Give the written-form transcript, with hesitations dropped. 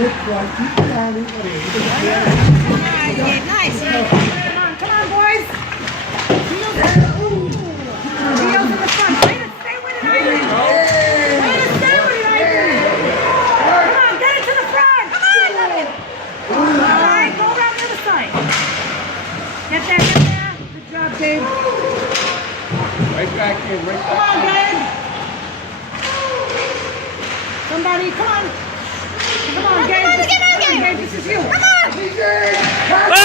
Alright, nice. Come on, boys. Heels in the front. Way to stay with it, Ivory. Way to stay with it, Ivory. Come on, get it to the front. Come on, love it. Alright, go around the other side. Get there, get there. Good job, Dave. Right back in, right Come back on, Dave. Somebody, come on. Come on, Gabe. Come on, Gabe. This is you. Come on.